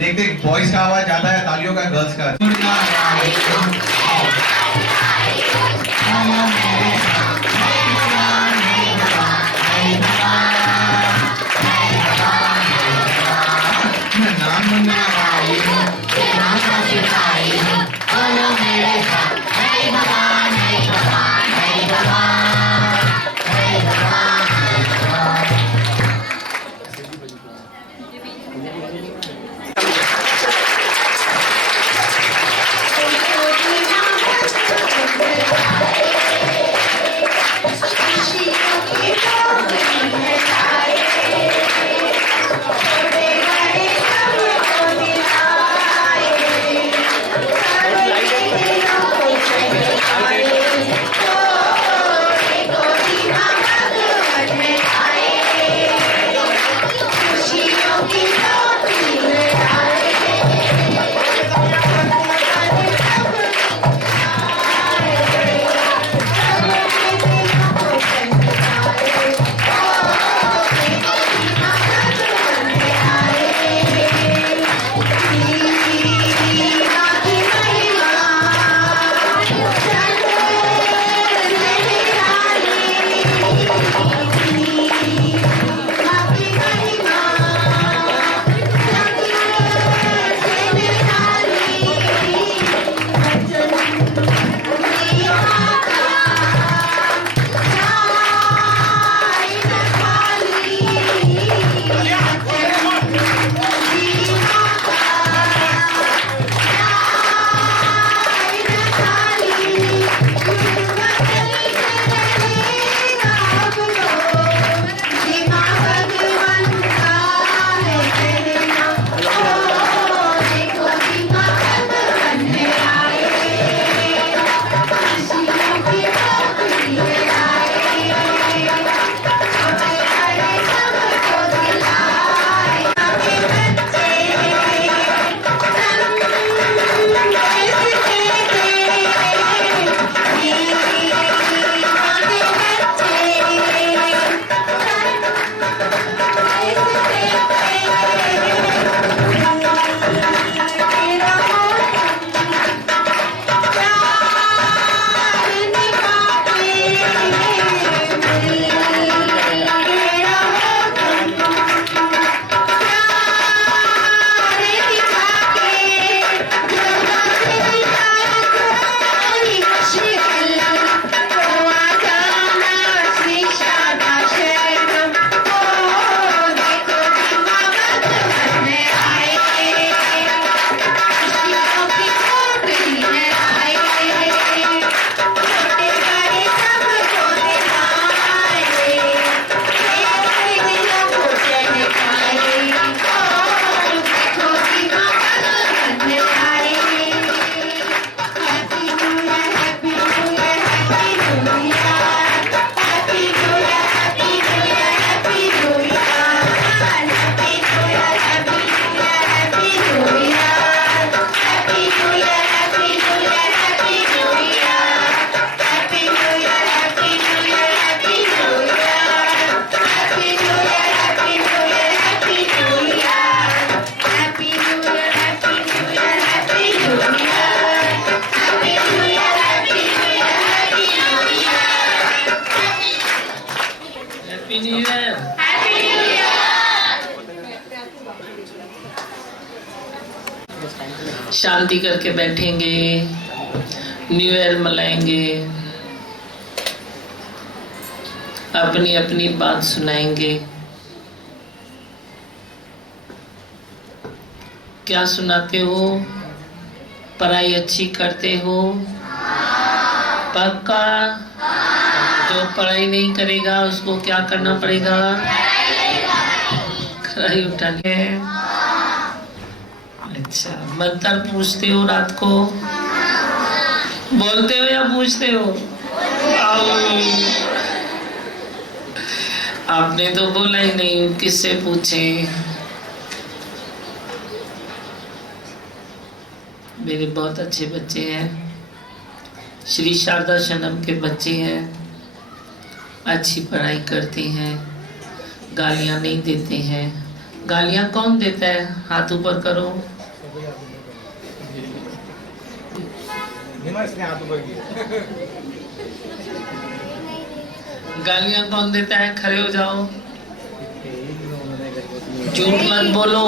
देखते बॉयज का आवाज ज्यादा है तालियों का, गर्ल्स का। शांति करके बैठेंगे, न्यू ईयर मनाएंगे, अपनी अपनी बात सुनाएंगे। क्या सुनाते हो? पढ़ाई अच्छी करते हो? पक्का? जो पढ़ाई नहीं करेगा उसको क्या करना पड़ेगा? कढ़ाई उठाने। अच्छा, मंत्र पूछते हो रात को? बोलते हो या पूछते हो? आपने तो बोला ही नहीं, किससे पूछे? मेरे बहुत अच्छे बच्चे हैं, श्री शारदा शनम के बच्चे हैं, अच्छी पढ़ाई करते हैं, गालियाँ नहीं देते हैं, गालियां कौन देता है? हाथ ऊपर करो। गालियां कौन देता है? खड़े हो जाओ, झूठ मत बोलो।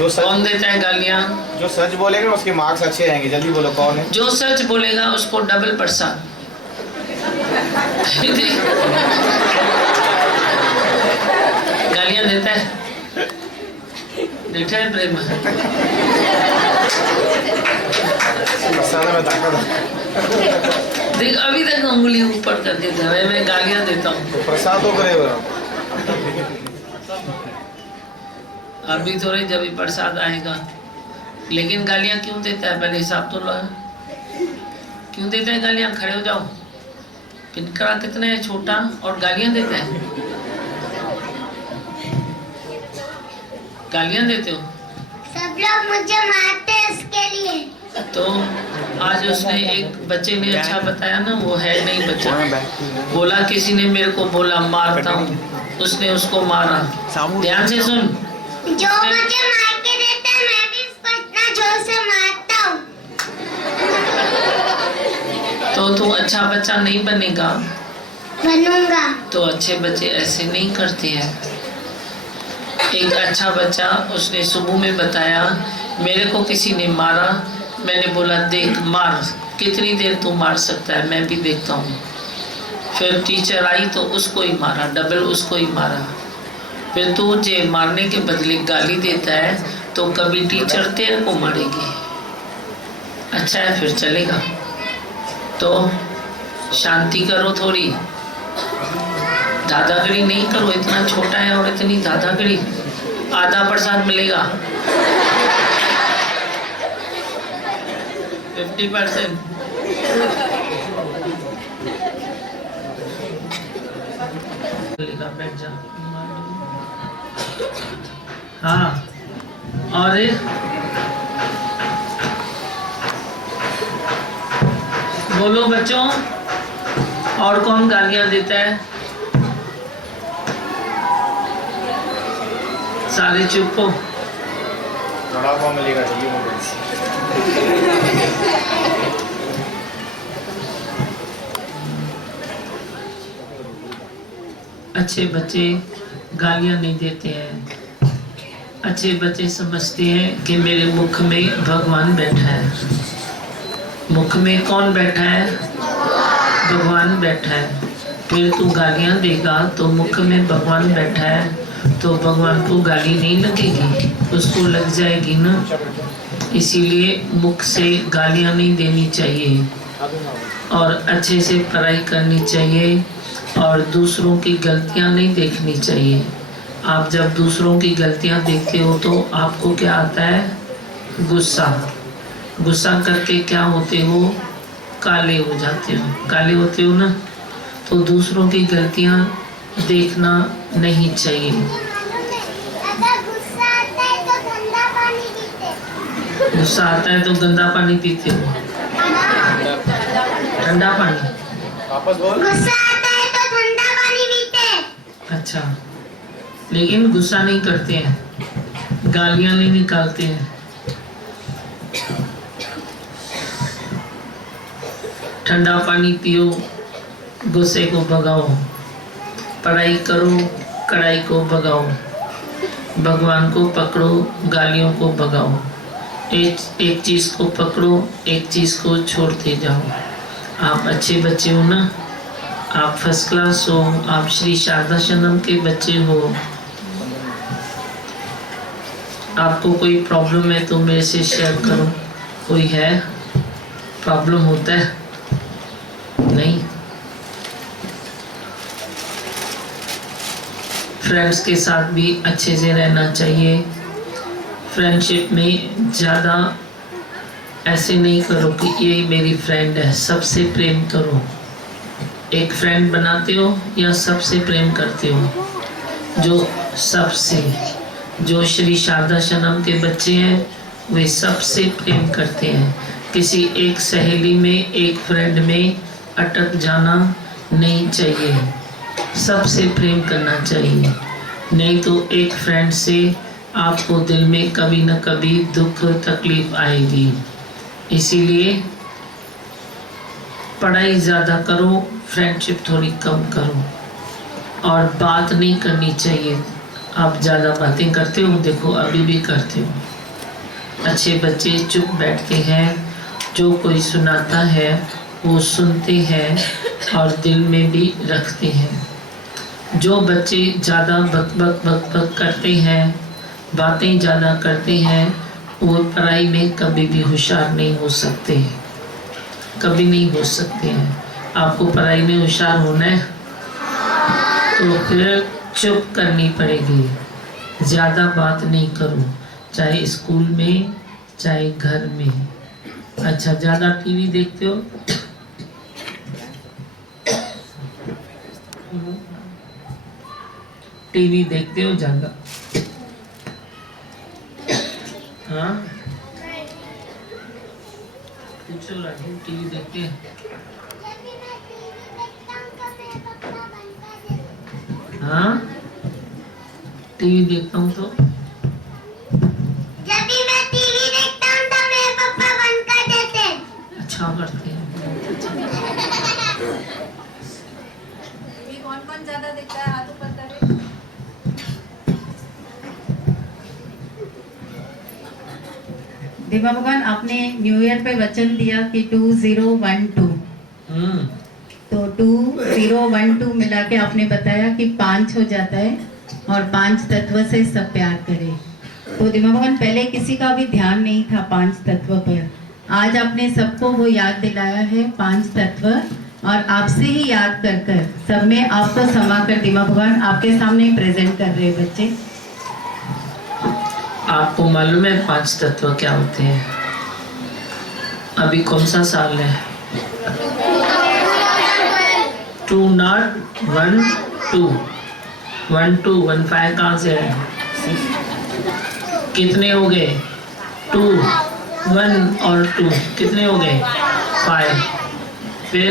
कौन देता है गालियां? जो सच बोलेगा उसके मार्क्स अच्छे आएंगे। जल्दी बोलो कौन है? जो सच बोलेगा उसको डबल प्रसाद। गालियां देता है, देखा है प्रेम। देख अभी तक उंगली ऊपर करके था, मैं गालियां देता हूँ तो प्रसाद तो करेगा। अभी थोड़े जब भी प्रसाद आएगा। लेकिन गालियां क्यों देता है? पहले हिसाब तो लो, क्यों देता है गालियां? खड़े हो जाओ। पिनकड़ा कितना है छोटा और गालियां देता है? गालियां देते हो? सब लोग मुझे मारते हैं इसके लिए। तो आज उसने एक बच्चे ने अच्छा बताया ना, वो है नहीं बच्चा, बोला किसी ने मेरे को बोला मारता हूँ, उसने उसको मारा। ध्यान से सुन, जो मुझे मार के देता है मैं भी उसको इतना जोर से मारता हूँ। तो तू अच्छा बच्चा नहीं बनेगा। बनूंगा। तो अच्छे बच्चे ऐसे नहीं करते हैं। एक अच्छा बच्चा, उसने सुबह में बताया मेरे को किसी ने मारा, मैंने बोला देख मार, कितनी देर तू मार सकता है, मैं भी देखता हूँ। फिर टीचर आई तो उसको ही मारा, डबल उसको ही मारा। फिर तू जे मारने के बदले गाली देता है तो कभी टीचर तेरे को मारेगी। अच्छा है, फिर चलेगा। तो शांति करो थोड़ी, दादागिरी नहीं करो। इतना छोटा है और इतनी दादागिरी। आधा प्रसाद मिलेगा, 50%। बैठ जा। हाँ, और बोलो बच्चों, और कौन गालियां देता है? सारे चुप हो। थोड़ा मिलेगा। अच्छे बच्चे गालियां नहीं देते हैं। अच्छे बच्चे समझते हैं कि मेरे मुख में भगवान बैठा है। मुख में कौन बैठा है? भगवान बैठा है। फिर तू गालियां देगा तो मुख में भगवान बैठा है तो भगवान को गाली नहीं लगेगी, उसको लग जाएगी ना। इसीलिए मुख से गालियां नहीं देनी चाहिए और अच्छे से पढ़ाई करनी चाहिए और दूसरों की गलतियां नहीं देखनी चाहिए। आप जब दूसरों की गलतियां देखते हो तो आपको क्या आता है? गुस्सा। गुस्सा करके क्या होते हो? काले हो जाते हो। काले होते हो ना, तो दूसरों की गलतियां देखना नहीं चाहिए। अगर गुस्सा आता है तो गंदा पानी पीते। गुस्सा आता है तो गंदा पानी पीते हो? ठंडा पानी? वापस बोल। गुस्सा आता है तो ठंडा पानी पीते। अच्छा, लेकिन गुस्सा नहीं करते हैं, गालियां नहीं निकालते हैं। ठंडा पानी पियो, गुस्से को भगाओ। पढ़ाई करो, कड़ाई को भगाओ। भगवान को पकड़ो, गालियों को भगाओ। एक चीज को पकड़ो, एक चीज को छोड़ते जाओ। आप अच्छे बच्चे हो ना, आप फर्स्ट क्लास हो, आप श्री शारदा शनम के बच्चे हो। आपको कोई प्रॉब्लम है तो मेरे से शेयर करो। कोई है प्रॉब्लम? होता है नहीं? फ्रेंड्स के साथ भी अच्छे से रहना चाहिए। फ्रेंडशिप में ज़्यादा ऐसे नहीं करो कि ये मेरी फ्रेंड है, सबसे प्रेम करो। एक फ्रेंड बनाते हो या सबसे प्रेम करते हो? जो श्री शारदा शनम के बच्चे हैं वे सबसे प्रेम करते हैं। किसी एक सहेली में, एक फ्रेंड में अटक जाना नहीं चाहिए। सबसे प्रेम करना चाहिए, नहीं तो एक फ्रेंड से आपको दिल में कभी न कभी दुख तकलीफ आएगी। इसीलिए पढ़ाई ज़्यादा करो, फ्रेंडशिप थोड़ी कम करो, और बात नहीं करनी चाहिए। आप ज़्यादा बातें करते हो, देखो अभी भी करते हो। अच्छे बच्चे चुप बैठते हैं, जो कोई सुनाता है वो सुनते हैं और दिल में भी रखते हैं। जो बच्चे ज़्यादा बक बक बक बक करते हैं, बातें ज़्यादा करते हैं, वो पढ़ाई में कभी भी होशियार नहीं हो सकते, कभी नहीं हो सकते हैं। आपको पढ़ाई में होशियार होना है तो फिर चुप करनी पड़ेगी, ज़्यादा बात नहीं करो, चाहे स्कूल में चाहे घर में। अच्छा, ज़्यादा टीवी देखते हो? टीवी देखते हो ज़्यादा? हाँ, पूछो राजू, टीवी देखते हैं? हाँ, टीवी देखता हूँ तो जब भी मैं टीवी देखता हूँ तो मेरे पापा बंद कर देते हैं। अच्छा करते हैं। टीवी कौन-कौन ज्यादा देखता है, हाथ ऊपर करे। देवा भगवान, आपने न्यू ईयर पे वचन दिया कि 2012, तो 2012 मिला के आपने बताया कि 5 हो जाता है और 5 तत्व से सब प्यार करे। तो दिमा भगवान, पहले किसी का भी ध्यान नहीं था 5 तत्व पर, आज आपने सबको वो याद दिलाया है 5 तत्व, और आपसे ही याद कर कर सब में आपको समा कर दिमा भगवान आपके सामने प्रेजेंट कर रहे बच्चे। आपको मालूम है 5 तत्व क्या होते हैं? अभी कौन सा साल है? 2012, 1215 कहाँ से है? कितने हो गए? 2, 1 और 2 कितने हो गए? 5। फिर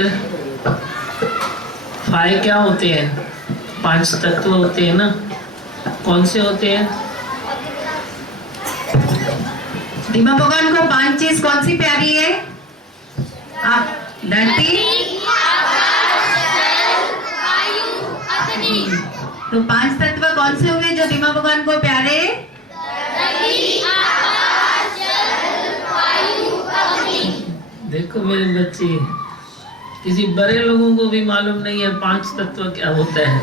5 क्या होते हैं? 5 तत्व होते हैं ना, कौन से होते हैं? दिमा भगवान को 5 चीज कौन सी प्यारी है? आप धरती, तो 5 तत्व कौन से होंगे जो दिमा भगवान को प्यारे? देखो मेरे बच्चे, किसी बड़े लोगों को भी मालूम नहीं है 5 तत्व क्या होता है।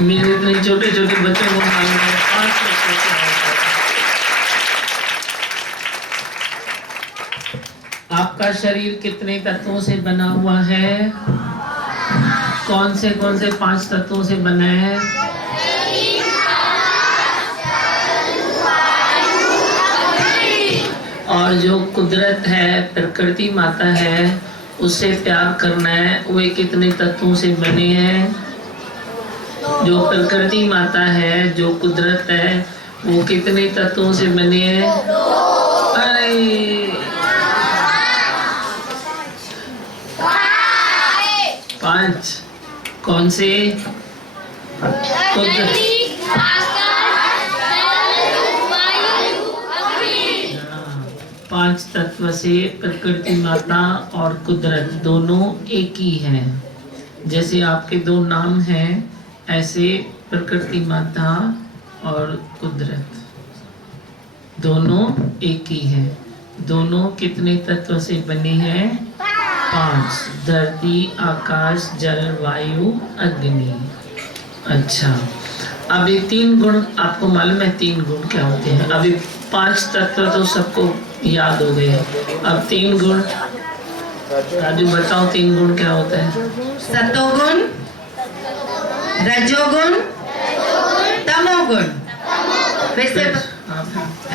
मेरे इतने छोटे छोटे बच्चों को मालूम है 5 तत्व क्या होता है। आपका शरीर कितने तत्वों से बना हुआ है? कौन से 5 तत्वों से बना है? और जो कुदरत है, प्रकृति माता है, उससे प्यार करना है, वे कितने तत्वों से बने हैं? जो प्रकृति माता है, जो कुदरत है, वो कितने तत्वों से बने हैं? अरे 5 कौन से? कुदरत, 5 तत्व से प्रकृति माता और कुदरत दोनों एक ही हैं। जैसे आपके 2 नाम हैं, ऐसे प्रकृति माता और कुदरत दोनों एक ही हैं। दोनों कितने तत्व से बने हैं? 5, धरती, आकाश, जल, वायु, अग्नि। अच्छा, अभी 3 गुण आपको मालूम है? 3 गुण क्या होते हैं? अभी 5 तत्व तो सबको याद हो गए, अब 3 गुण राजू बताओ, 3 गुण क्या होता है? सतोगुण, रजोगुण, तमोगुण। फिर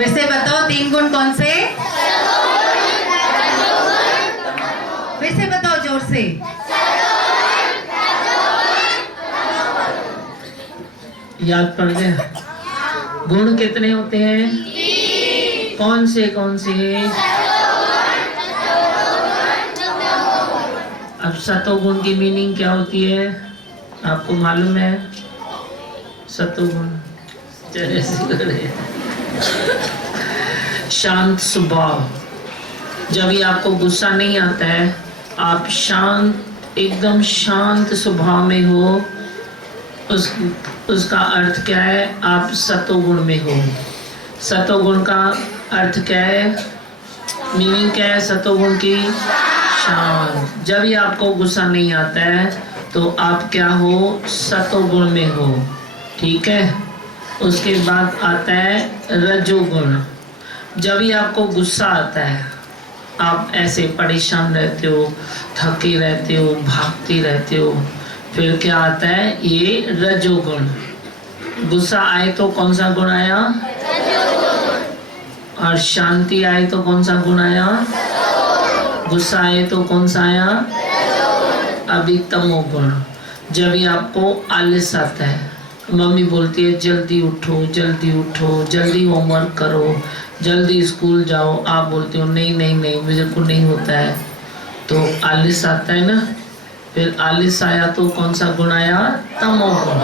से बताओ 3 गुण कौन से? फिर से बताओ जोर से। याद पड़ गया? गुण कितने होते हैं? कौन से? अब सतोगुण की मीनिंग क्या होती है? आपको मालूम है सतोगुण शांत स्वभाव। जब भी आपको गुस्सा नहीं आता है, आप शांत, एकदम शांत स्वभाव में हो, उसका अर्थ क्या है? आप सतोगुण में हो। सतोगुण का अर्थ क्या है? मीनिंग क्या है सतोगुण की? शांत। जब भी आपको गुस्सा नहीं आता है तो आप क्या हो? सतोगुण में हो। ठीक है। उसके बाद आता है रजोगुण। जब भी आपको गुस्सा आता है, आप ऐसे परेशान रहते हो, थके रहते हो, भागते रहते हो, फिर क्या आता है? ये रजोगुण। गुस्सा आए तो कौन सा गुण आया? और शांति आए तो कौन सा गुण आया? गुस्सा आए तो कौन सा आया? अभी तमोगुण। जब भी आपको आलस आता है, मम्मी बोलती है जल्दी उठो, जल्दी उठो, जल्दी होमवर्क करो, जल्दी स्कूल जाओ, आप बोलते हो नहीं नहीं नहीं मुझे को नहीं होता है, तो आलस आता है ना। फिर आलस आया तो कौन सा गुण आया? तमोगुण।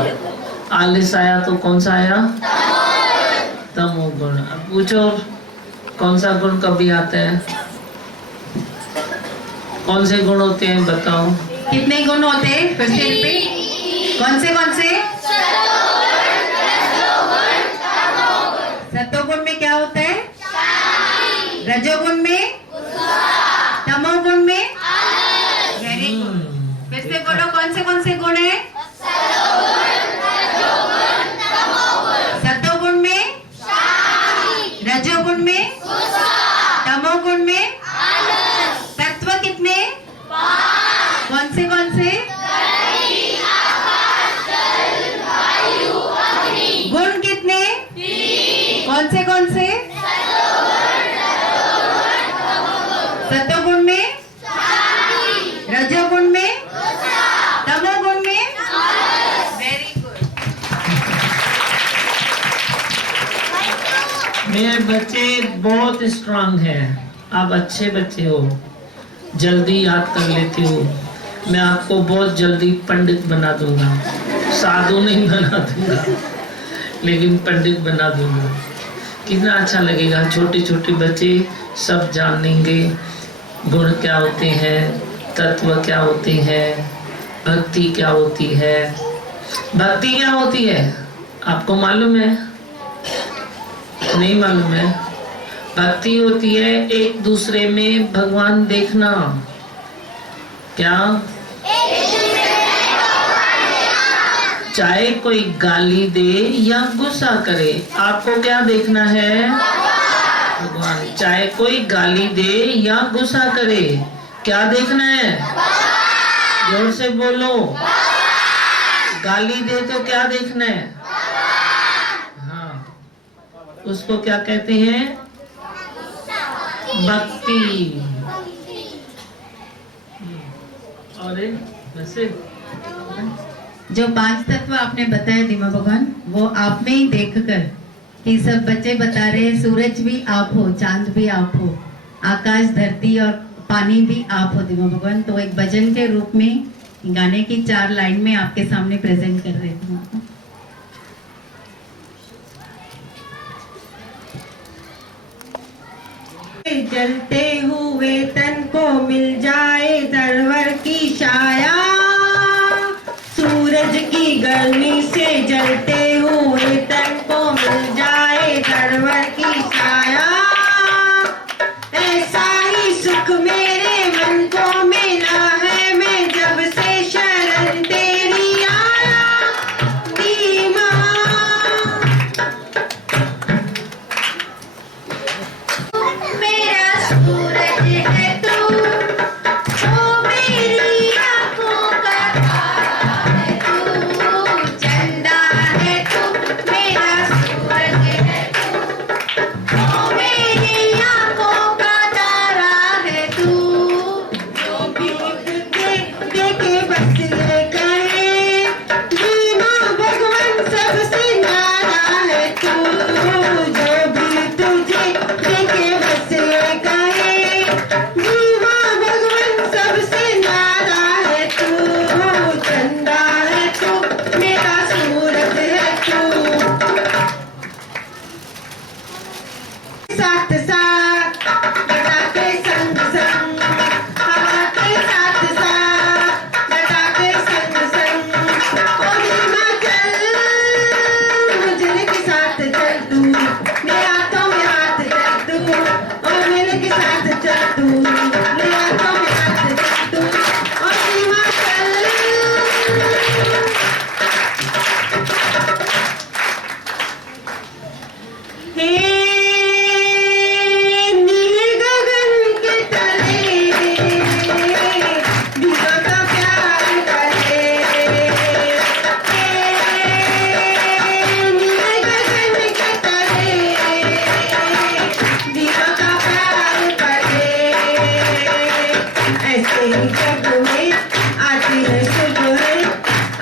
आलस आया तो कौन सा आया? तमोगुण। अब पूछो कौन सा गुण कभी आता है? कौन से गुण होते हैं बताओ? कितने गुण होते हैं? फिर से रिपीट। कौन से? सतोगुण में क्या होता है? रजोगुण में? तमोगुण में? Very good. फिर से बोलो कौन से गुण है? सतोगुण में? रजोगुण में? तमोगुण में? तत्व कितने? कौन से? गुण कितने? कौन से? सतोगुण में? रजोगुण में? तमोगुण में? Very good. मेरे बच्चे बहुत स्ट्रांग हैं, आप अच्छे बच्चे हो, जल्दी याद कर लेते हो। मैं आपको बहुत जल्दी पंडित बना दूंगा, साधु नहीं बना दूंगा, लेकिन पंडित बना दूंगा। कितना अच्छा लगेगा। छोटे छोटे बच्चे सब जान लेंगे गुण क्या होते हैं, तत्व क्या होते हैं, भक्ति क्या होती है। भक्ति क्या होती है आपको मालूम है? नहीं मालूम है? भक्ति होती है एक दूसरे में भगवान देखना। क्या? चाहे कोई गाली दे या गुस्सा करे, आपको क्या देखना है? भगवान। चाहे कोई गाली दे या गुस्सा करे, क्या देखना है? जोर से बोलो। गाली दे तो क्या देखना है? हाँ, उसको क्या कहते हैं? भक्ति। और वैसे जो 5 तत्व आपने बताया दिमा भगवान, वो आप में ही देखकर कि सब बच्चे बता रहे हैं, सूरज भी आप हो, चांद भी आप हो, आकाश, धरती और पानी भी आप हो दिमा भगवान। तो एक भजन के रूप में गाने की 4 लाइन में आपके सामने प्रेजेंट कर रहे थे। जलते हुए तन को मिल जाए सरवर की छाया, सूरज की गर्मी से जलते हुए तन को मिल जाए सरवर की छाया, ऐसा ही सुख मेरे मन को मिला है मैं जब से शरण तेरी आया धीमा। मेरा सूरज है तू, जो मेरी आंखों का तारा है तू, चंदा है साथ साथ लटा के संग संग, हवा के साथ साथ लटा के संग संग। ओ धीमा चल मुझे के साथ चल तू, मेरे हाथों में हाथ चल तू, और मेरे के साथ चल तू, मेरे हाथों में हाथ चल तू, और धीमा चल। हे नीले गगन के तले दीवा का प्यार करे, नीले गगन के तले दीवा का प्यार करे। ऐसे ही जग में आती है सुबह,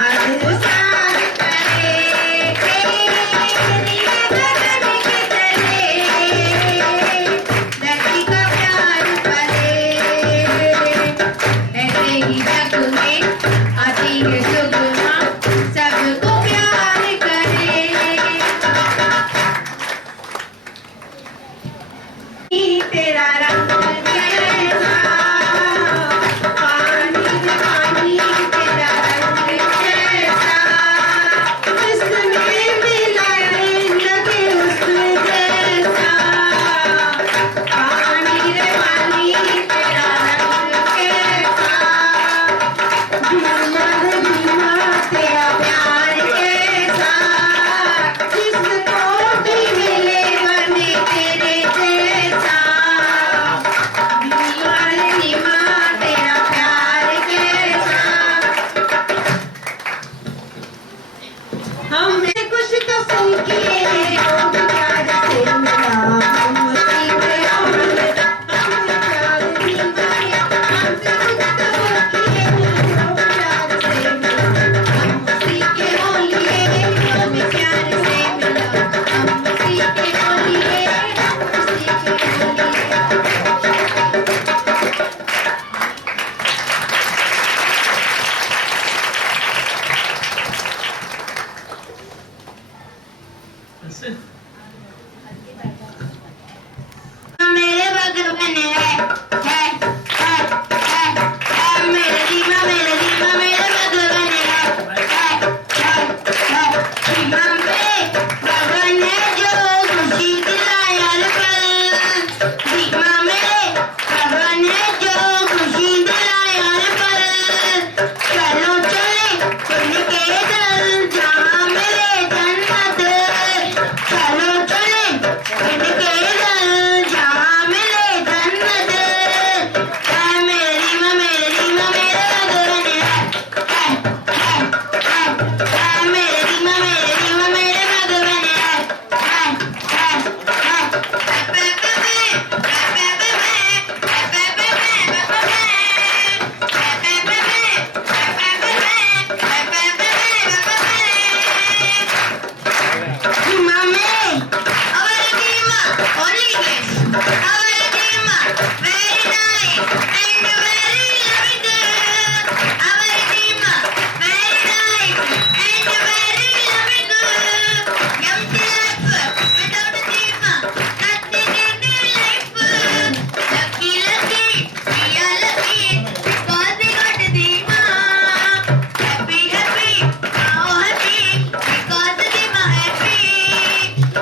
आती है सार करे, नीले गगन के तले धरती का प्यार करे। ऐसे ही जग में आती है सुगमा, सबको प्यार करे। तेरा रंग कैसा, पानी पानी तेरा रंग कैसा, जिसमें मिलाए लगे उसमें जैसा। पानी रे पानी तेरा रंग कैसा, धीमा रे धीमा तेरा प्यार कैसा, जिसको भी मिले बने तेरे जैसा। धीमा रे धीमा तेरा प्यार कैसा। हमने कुछ तो सही किए, लोग प्यार से मिला, हम उसी पे हमने प्यार नहीं किया। हमने कुछ तो सही किए, लोग प्यार से मिला, हम उसी के हो लिए, लोग प्यार से मिला, हम उसी के हो लिए, हम उसी के हो लिए। ऐसे मेरे भगवान है मेरे दीवा मेरे दीवा मेरे भगवान है दीवा में भगवान है जो खुशी दिलाया पल, दीवा में भगवान है जो खुशी दिलाया पल। चलो चले उनके दल जहाँ मेरे जन्नत, चलो चले उनके दल जहाँ मिले जन्नत। है मेरी माँ मेरे भगवान है मेरी माँ मेरे भगवान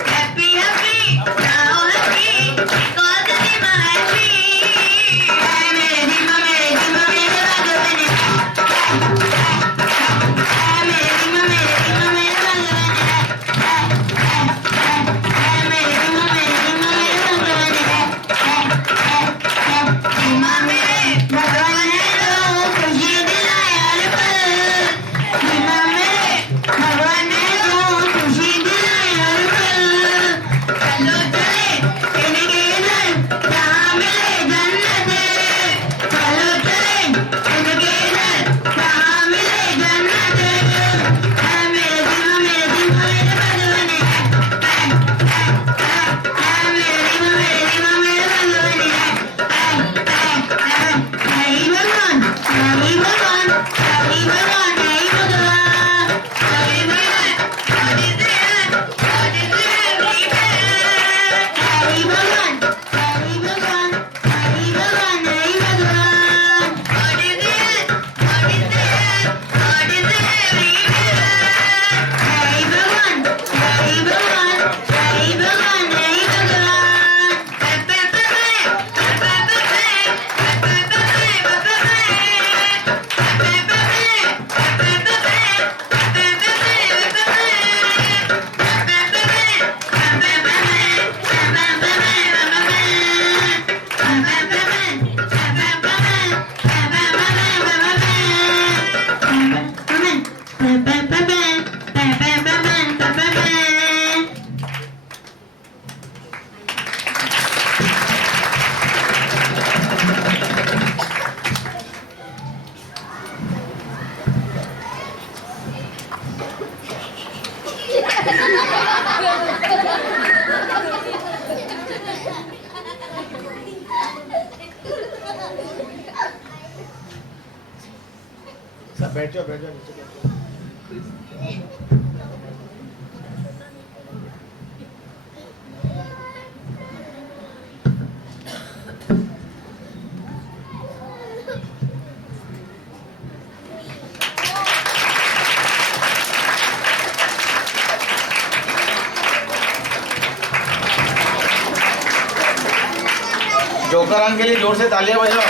Happy, happy, now happy, because बैठ जाओ नीचे बैठ जाओ। जोकरान के लिए जोर से तालियां बजाओ।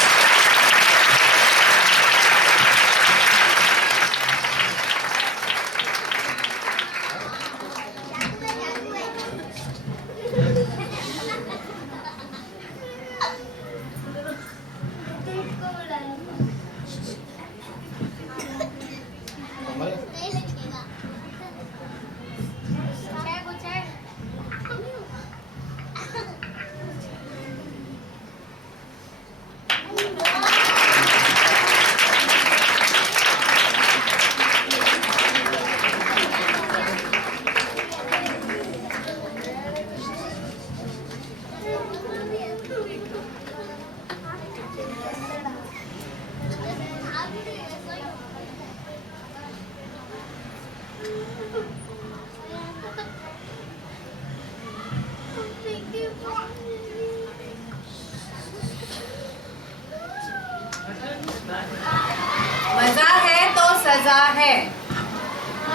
मजा है तो सजा है।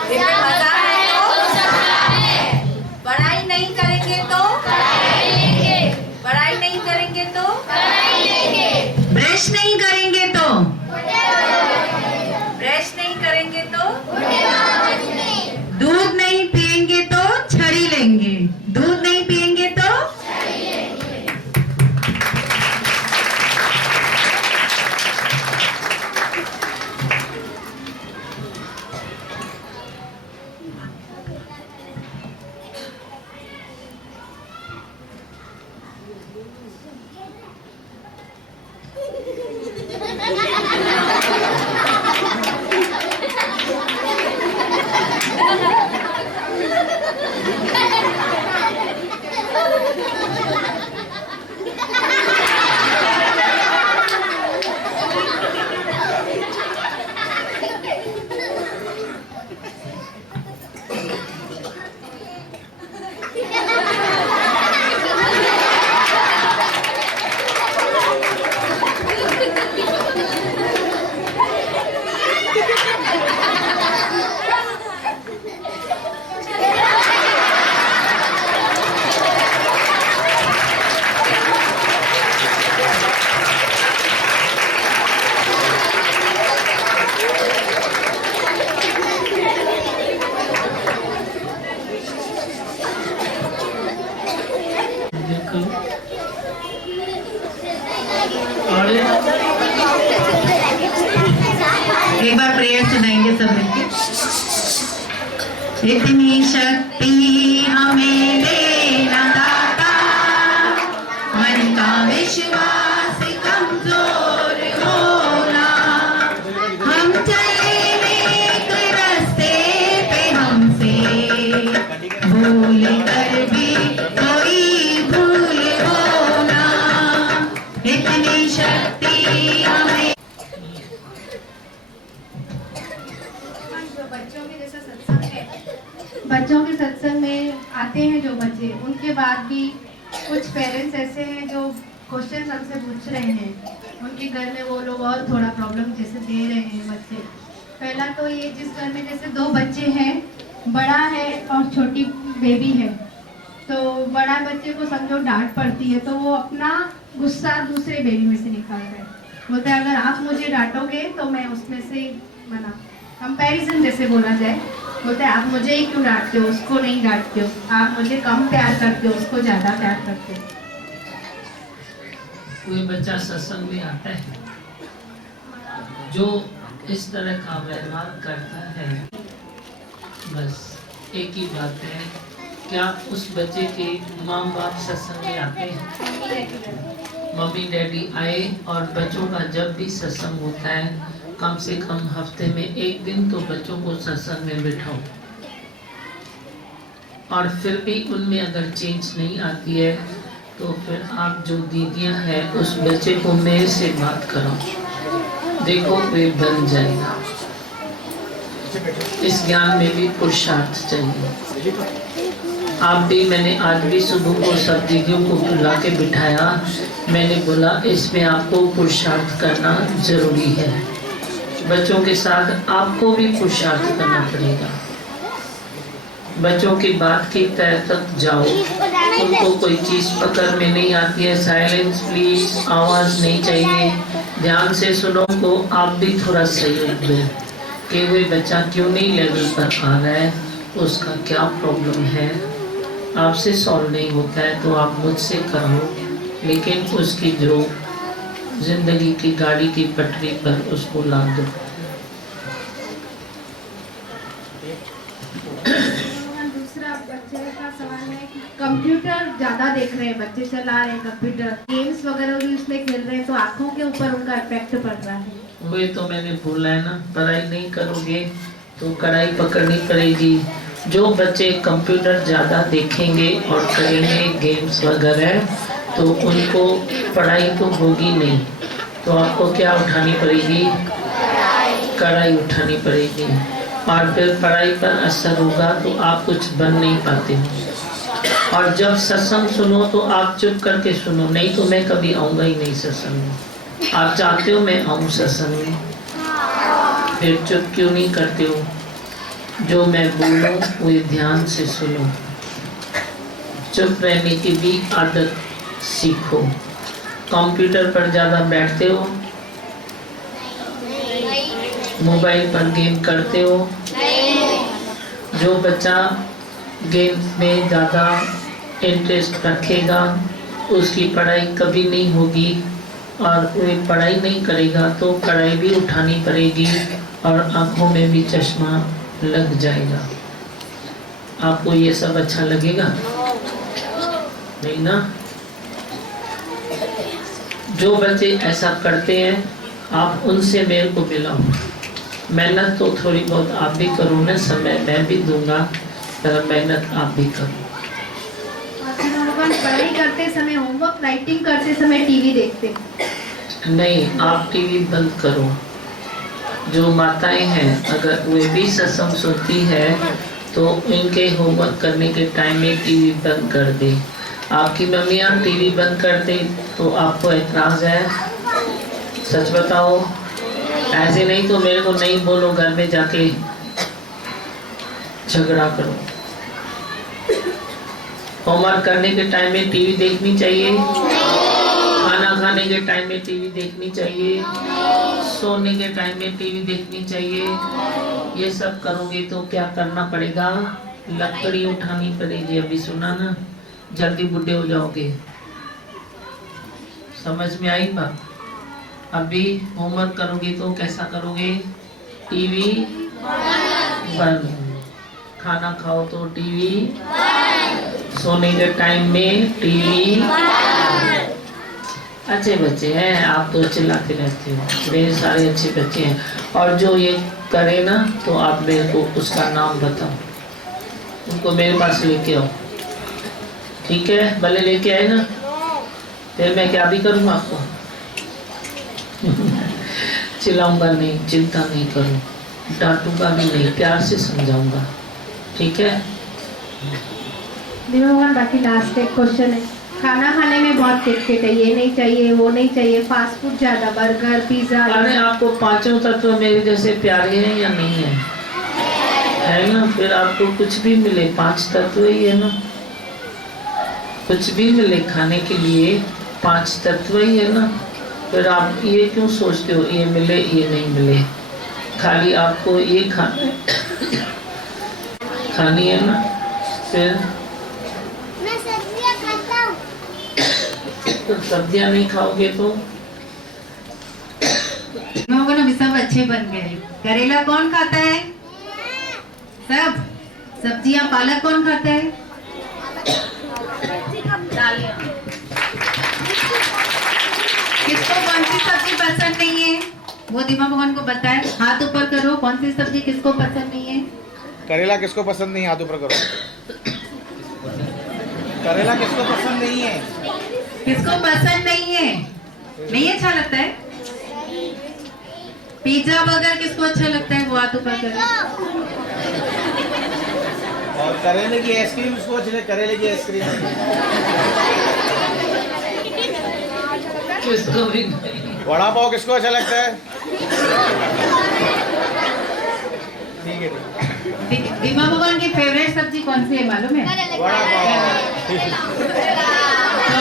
मजा है तो सजा है। पढ़ाई नहीं करेंगे तो पढ़ाई नहीं करेंगे तो ब्रश नहीं करेंगे तो ब्रश नहीं करेंगे तो दूध नहीं पिएंगे तो छड़ी लेंगे। दूध नहीं पिएंगे तो देखो और एक बार प्रेयर सुनाएंगे सब मिलके। इतनी शक्ति हमें देना दाता, मन का विश्वास कमजोर होना। हम चले नेक रास्ते पे, हमसे भूल कर भी कोई भूल होना। इतनी शक्ति हमें। बच्चों के जैसा सत्संग है, बच्चों के सत्संग में आते हैं जो बच्चे, उनके बाद भी कुछ पेरेंट्स ऐसे हैं जो क्वेश्चन हमसे पूछ रहे हैं। उनके घर में वो लोग और थोड़ा प्रॉब्लम जैसे दे रहे हैं बच्चे। पहला तो ये, जिस घर में जैसे 2 बच्चे हैं, बड़ा है और छोटी बेबी है, तो बड़ा बच्चे को समझो डांट पड़ती है तो वो अपना गुस्सा दूसरे बेबी में से निकाल रहे हैं। बोलते हैं अगर आप मुझे डांटोगे तो मैं उसमें से मना, कंपैरिजन जैसे बोला जाए। बोलते हैं आप मुझे ही क्यों डांटते हो, उसको नहीं डांटते हो, आप मुझे कम प्यार करते हो, उसको ज़्यादा प्यार करते हो। कोई बच्चा सत्संग में आता है जो इस तरह का व्यवहार करता है, बस एक ही बात है, क्या उस बच्चे के माँ बाप सत्संग में आते हैं? मम्मी डैडी आए, और बच्चों का जब भी सत्संग होता है कम से कम हफ्ते में 1 दिन तो बच्चों को सत्संग में बिठाओ। और फिर भी उनमें अगर चेंज नहीं आती है तो फिर आप जो दीदियां हैं उस बच्चे को मेरे से बात करो, देखो वे बन जाएगा। इस ज्ञान में भी पुरुषार्थ चाहिए। आप भी, मैंने आज भी सुबह को सब दीदियों को बुला के बिठाया, मैंने बोला इसमें आपको पुरुषार्थ करना जरूरी है। बच्चों के साथ आपको भी पुरुषार्थ करना पड़ेगा। बच्चों की बात की तय तक जाओ, उनको कोई चीज पकड़ में नहीं आती है, साइलेंस प्लीज, आवाज नहीं चाहिए, ध्यान से सुनो। को आप भी थोड़ा सहयोग दो कि वो बच्चा क्यों नहीं लेवल पर आ रहा है, उसका क्या प्रॉब्लम है। आपसे सॉल्व नहीं होता है तो आप मुझसे करो, लेकिन उसकी जो जिंदगी की गाड़ी की पटरी पर उसको ला दो। दूसरा बच्चे का सवाल है कि कंप्यूटर ज्यादा देख रहे हैं बच्चे, चला रहे हैं कंप्यूटर, गेम्स वगैरह भी उसमें खेल रहे हैं, तो आंखों के ऊपर उनका इफेक्ट पड़ रहा है। वही तो मैंने बोला है ना, पढ़ाई नहीं करोगे तो कड़ाई पकड़नी पड़ेगी। जो बच्चे कंप्यूटर ज़्यादा देखेंगे और करेंगे गेम्स वगैरह, तो उनको पढ़ाई तो होगी नहीं, तो आपको क्या उठानी पड़ेगी? कड़ाई उठानी पड़ेगी, और फिर पढ़ाई पर असर होगा तो आप कुछ बन नहीं पाते हो। और जब सत्संग सुनो तो आप चुप करके सुनो, नहीं तो मैं कभी आऊँगा ही नहीं सत्संग में। आप चाहते हो मैं आऊँ सत्संग में, फिर चुप क्यों नहीं करते हो? जो मैं बोलूं वो ध्यान से सुनो। चुप रहने की भी आदत सीखो। कंप्यूटर पर ज़्यादा बैठते हो, मोबाइल पर गेम करते हो। जो बच्चा गेम में ज़्यादा इंटरेस्ट रखेगा उसकी पढ़ाई कभी नहीं होगी, और वो पढ़ाई नहीं करेगा तो कड़ाई भी उठानी पड़ेगी और आँखों में भी चश्मा लग जाएगा। आपको ये सब अच्छा लगेगा? नहीं ना? जो बच्चे ऐसा करते हैं आप उनसे मेरे को मिलाओ। मेहनत तो थोड़ी बहुत आप भी करो ना, समय मैं भी दूंगा, पर मेहनत आप भी करो। पढ़ाई करते समय, होमवर्क राइटिंग करते समय टीवी देखते? नहीं, आप टीवी बंद करो। जो माताएं हैं अगर वे भी सत्संग सुनती है तो इनके होमवर्क करने के टाइम में टीवी बंद कर दे। आपकी मम्मियाँ टीवी बंद कर दे तो आपको एतराज़ है? सच बताओ, ऐसे नहीं तो मेरे को नहीं बोलो, घर में जाके झगड़ा करो। होमवर्क करने के टाइम में टीवी देखनी चाहिए, खाना खाने के टाइम में टीवी देखनी चाहिए, सोने के टाइम में टीवी देखनी चाहिए। ये सब करोगे तो क्या करना पड़ेगा? लकड़ी उठानी पड़ेगी। अभी सुना ना, जल्दी बुढ़े हो जाओगे। समझ में आई बात? अभी होमवर्क करोगे तो कैसा करोगे? टीवी बंद, खाना खाओ तो टीवी, सोने के टाइम में टीवी। अच्छे बच्चे हैं आप, तो चिल्लाते रहते हो। मेरे सारे अच्छे बच्चे हैं, और जो ये करे ना तो आप मेरे को उसका नाम बताओ, उनको मेरे पास लेके आओ, ठीक है? भले लेके आए ना, फिर मैं क्या भी करूँगा आपको? चिल्लाऊंगा नहीं, चिंता नहीं करो, डांटूंगा भी नहीं, प्यार से समझाऊंगा, ठीक है? बाकी लास्ट एक क्वेश्चन है, खाना खाने में बहुत किटकिट है, ये नहीं चाहिए, वो नहीं चाहिए, फास्ट फूड ज्यादा, बर्गर, पिज्जा। अरे आपको पांचों तत्व मेरे जैसे प्यारे हैं या नहीं है? है ना? फिर आपको कुछ भी मिले, 5 तत्व ही है ना, कुछ भी मिले खाने के लिए 5 तत्व ही है ना। फिर आप ये क्यों सोचते हो ये मिले ये नहीं मिले? खाली आपको ये खानी है ना। फिर मैं सब्जियां खाता हूँ। तो सब्जियां नहीं खाओगे तो लोगों ने भी सब अच्छे बन गए। करेला कौन खाता है? सब। सब्जियां, पालक कौन खाता है? किसको कौन सी सब्जी पसंद नहीं है वो दिमा भगवान को बताए। हाथ ऊपर करो, कौन सी सब्जी किसको पसंद नहीं है? करेला किसको पसंद नहीं है? हाथ ऊपर करो। करेला किसको पसंद नहीं है? किसको पसंद नहीं है? नहीं अच्छा लगता है? पिज्जा बर्गर किसको अच्छा लगता है वो हाथ ऊपर करे। और करेले की आइसक्रीम सोच ले, करेले की आइसक्रीम। किसको भी नहीं। वड़ा पाव किसको अच्छा लगता है? ठीक है, दीमा भगवान की फेवरेट सब्जी कौन सी है मालूम है? वड़ा पाव। तो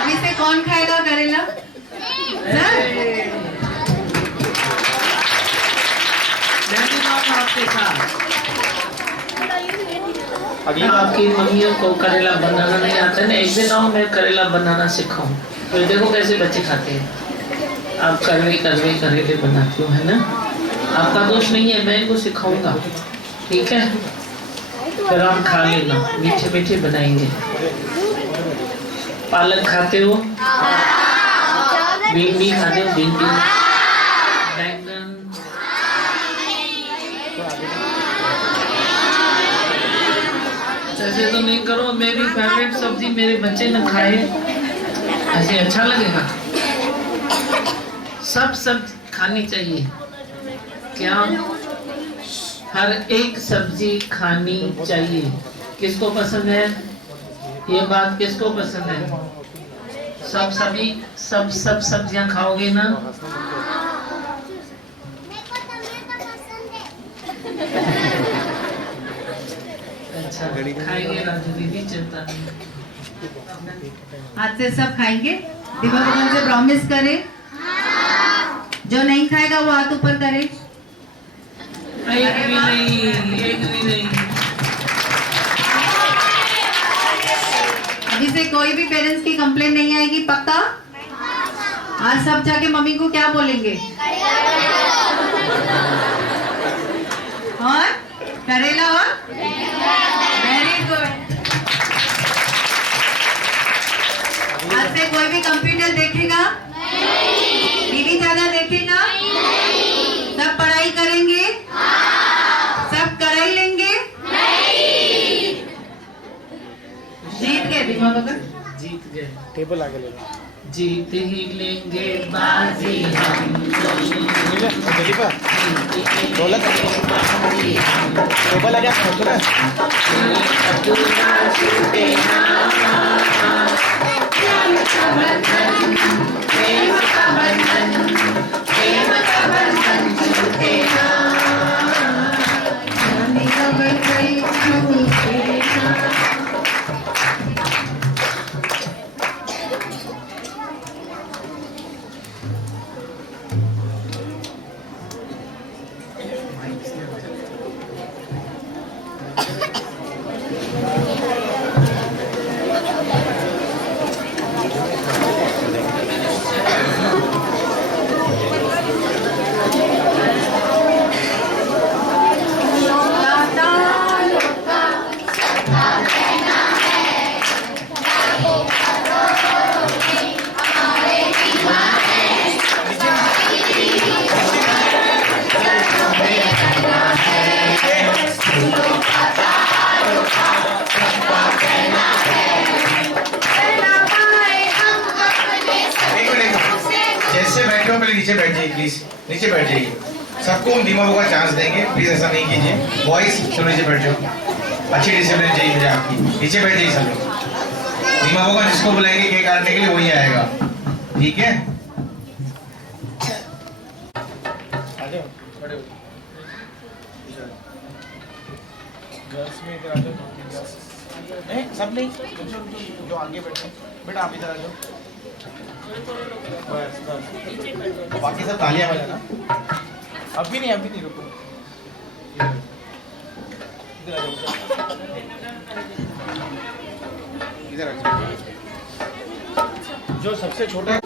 अभी से कौन खाएगा करेला? सर? मैं भी आऊंगा आपके साथ। अगली बार आपकी मम्मियों को करेला बनाना नहीं आता है ना, एक दिन आओ मैं करेला बनाना सिखाऊं, फिर देखो कैसे बच्चे खाते हैं। आप करेले बनाती हो है ना, आपका दोष नहीं है, मैं इनको सिखाऊंगा, ठीक है? फिर आप खा लेना, मीठे मीठे बनाएंगे। पालक खाते हो? भिंडी खाते हो? भिंडी, बैंगन, ऐसे तो नहीं करो। मेरी फेवरेट सब्जी मेरे बच्चे न खाए, ऐसे अच्छा लगेगा? सब सब्जी खानी चाहिए क्या? हर एक सब्जी खानी चाहिए। किसको पसंद है ये बात? किसको पसंद है? सब सब्जियां खाओगे ना? मेरे को टमाटर पसंद है। अच्छा खाएंगे राजू दीदी, चिंता नहीं। आज से सब खाएंगे? दीपा भगवान से प्रॉमिस करे? जो नहीं खाएगा वो हाथ ऊपर करे। एक भी नहीं। अभी से कोई भी पेरेंट्स की कंप्लेन नहीं आएगी, पक्का? आज सब जाके मम्मी को क्या बोलेंगे? और करेला और वेरी गुड। आज से कोई भी कंप्यूटर देखेगा? टीवी ज्यादा देखेगा? सब पढ़ाई करेंगे? सब कढ़ाई लेंगे? जीत गए दीमा भगत, जीत गए। टेबल आगे ले लो। जीत ही लेंगे बाजी हम दिलीपा, ढोलक टेबल आ गया, पहुंच रहा जैसे बैठे हो पहले नीचे बैठ जाइए प्लीज, नीचे बैठ जाइए। सबको हम दीमा का चांस देंगे, प्लीज ऐसा नहीं कीजिए। बॉयज चलो नीचे बैठ जाओ, अच्छी डिसिप्लिन चाहिए मुझे आपकी। नीचे बैठ जाइए सब लोग। दीमा का जिसको बुलाएंगे केक काटने के लिए वही आएगा, ठीक है? गर्ल्स में इधर आ जाओ। नहीं सब नहीं, जो आगे बैठे बेटा आप इधर आ जाओ। बस बस, बाकी सब तालियां बजाना। अभी नहीं रुको। इधर आ जाओ, इधर आ जाओ। जो सबसे छोटा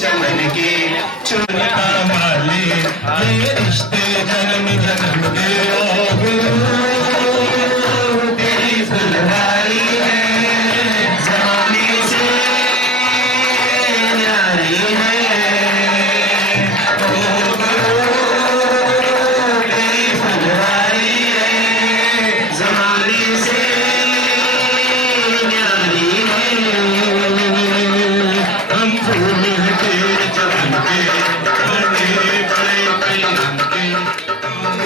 चमन के चुनता माले ये रिश्ते जन्म जन्म के तेरी फुलवारी है जमाने से न्यारी है तेरी फुलवारी है जमाने से न्यारी है हम फूल हैं तेरे चमन के बड़े बड़े पैगाम के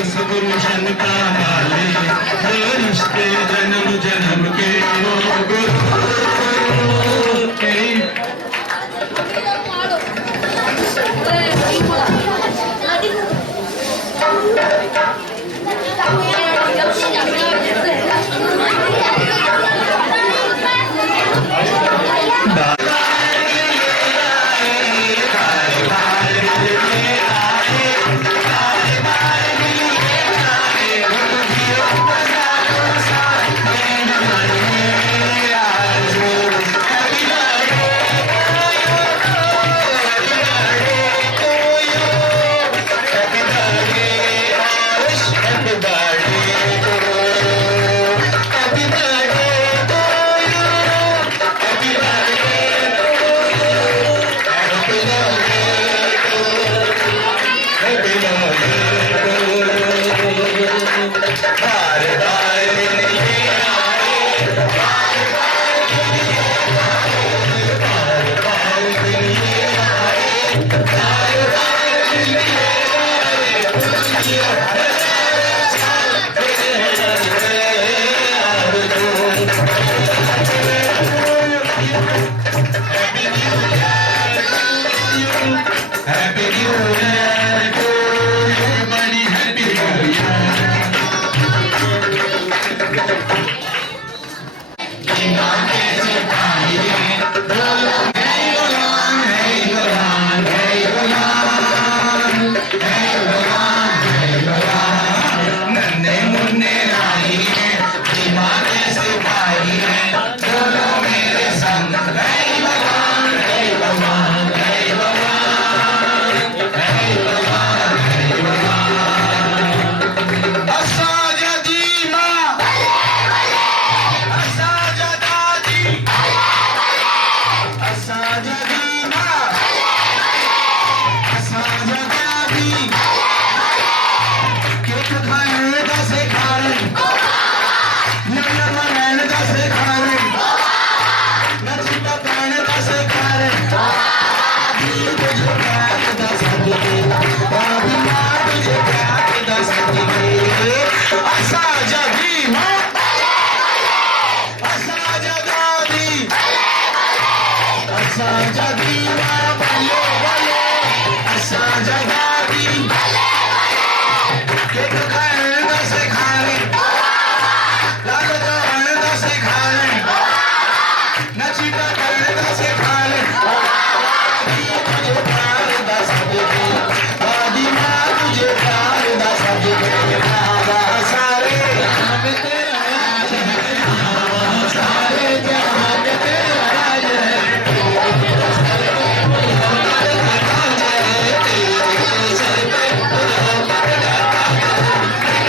इस गुलशन का माले ये रिश्ते जन्म जन्म के Happy New Year to everybody, Happy New Year. नन्हे मुन्ने राही हैं, दिमाग के सिपाही हैं, बोलो मेरे संग जय भगवान जय भगवान जय भगवान जय भगवान जय भगवान। असाजा जी माँ असाजा दादी असाजा जी माँ असाजा दादी केक खाने का सिखाने नन्ना मनाने का सिखाने नचता गाने का सिखाने तुझे प्यार का सजने बाबी माँ तुझे प्यार का सजने असाजा जी माँ असाजा दादी असाजा जी माँ बोलो बोलो असाजा दादी केक खाने का सिखाने लाल गाने का सिखाने नचता गाने का सिखाने तुझे प्यार का सजने दादी माँ तुझे प्यार का सजने बाबा सारे हम तेरा राज है सारे जहां पे तेरा राज है तेरे सर पे फूलों का ताज है तेरे सर पे फूलों का ताज है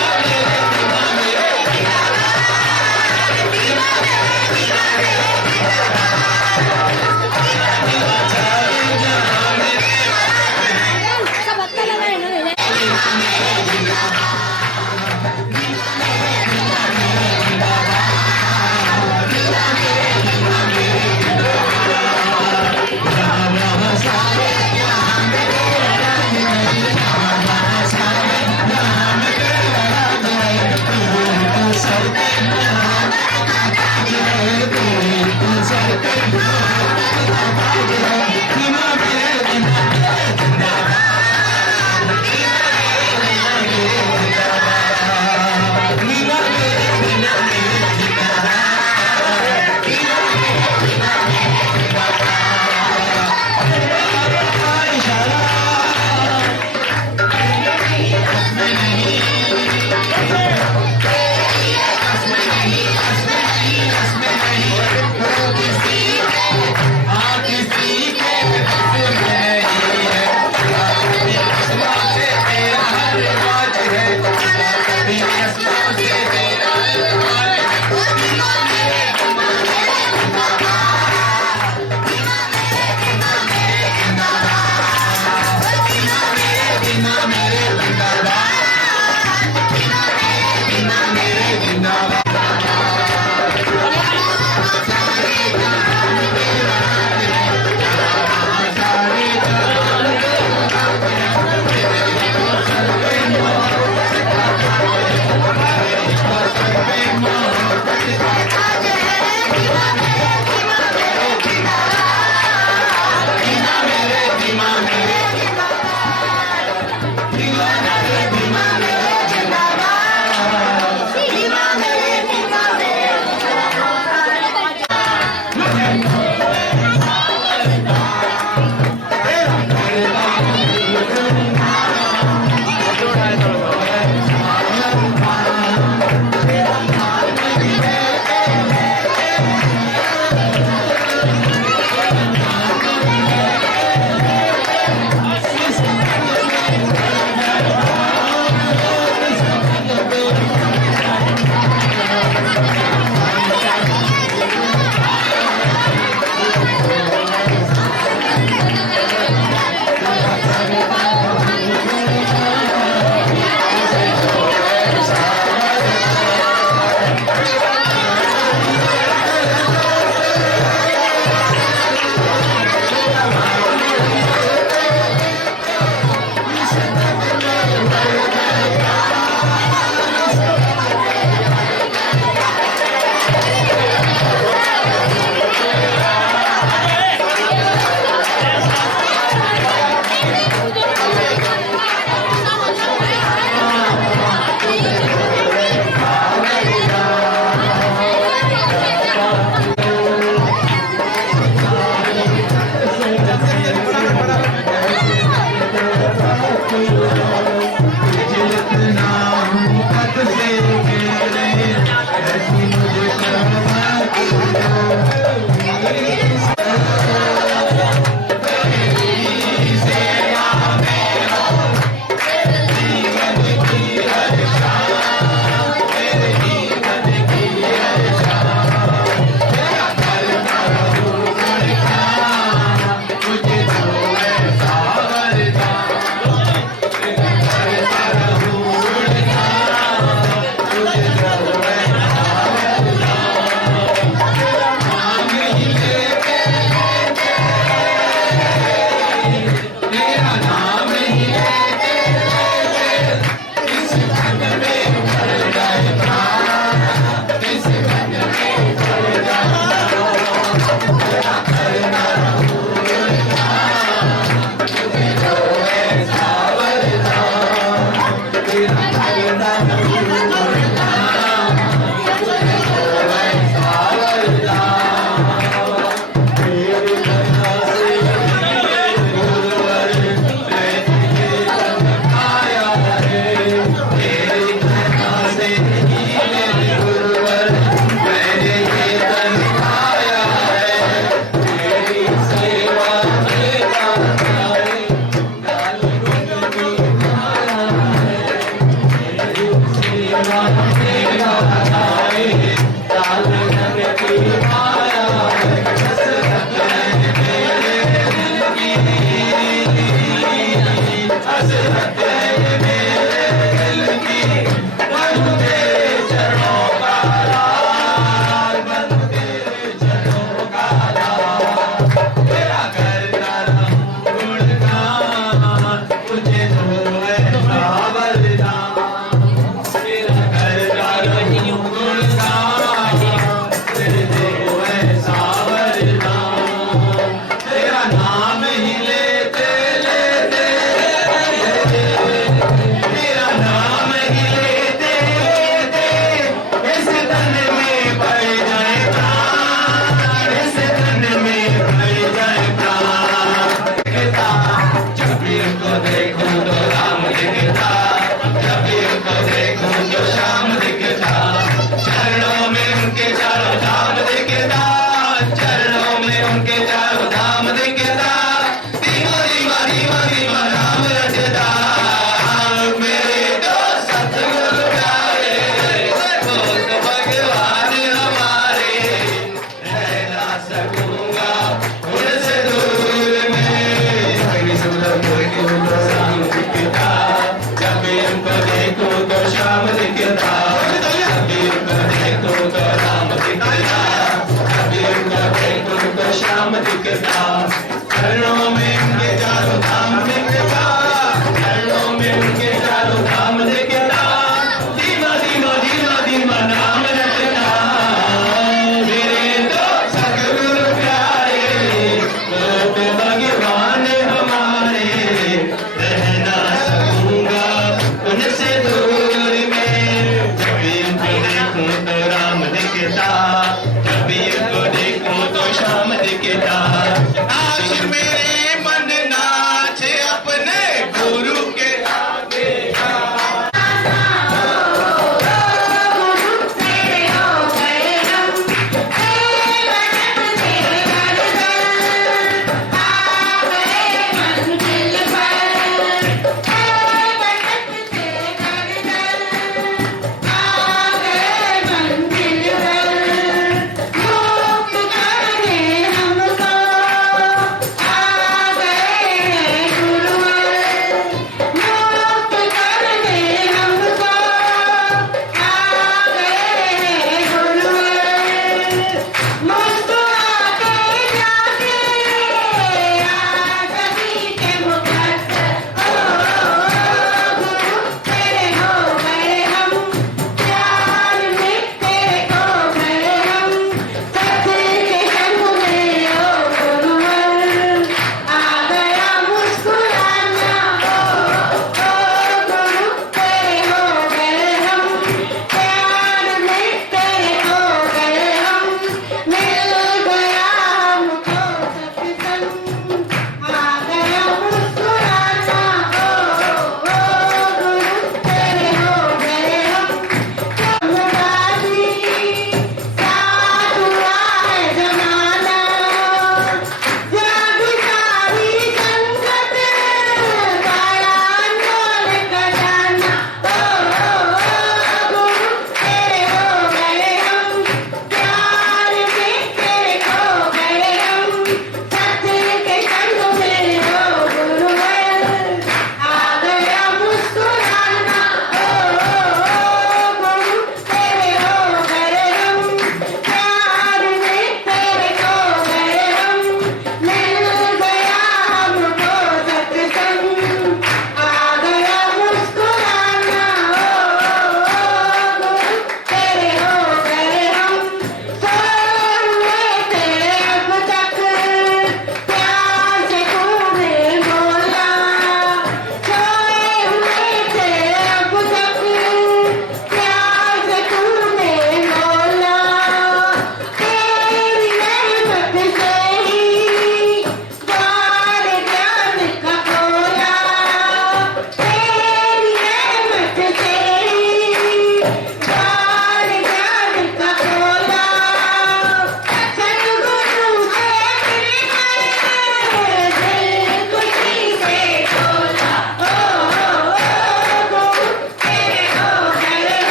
कबीर को देखूं तो शाम दिखता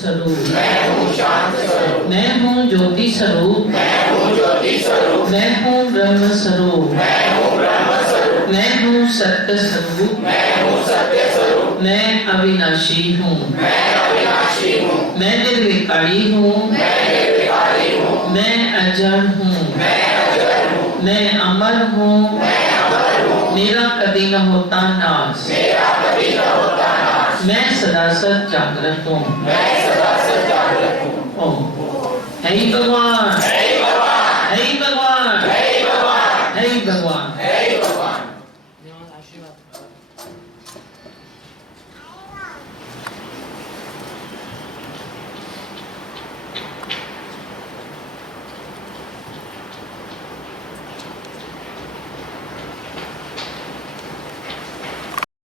स्वरूप, मैं हूँ ज्योति स्वरूप, मैं हूँ ब्रह्म स्वरूप, मैं हूँ सत्य स्वरूप, मैं अविनाशी हूँ, मैं निर्विकारी हूँ, मैं अजर हूँ, मैं अमर हूँ, मेरा कभी न होता नाश, मैं सदा सत जागृत हूँ। ओम। हे भगवान।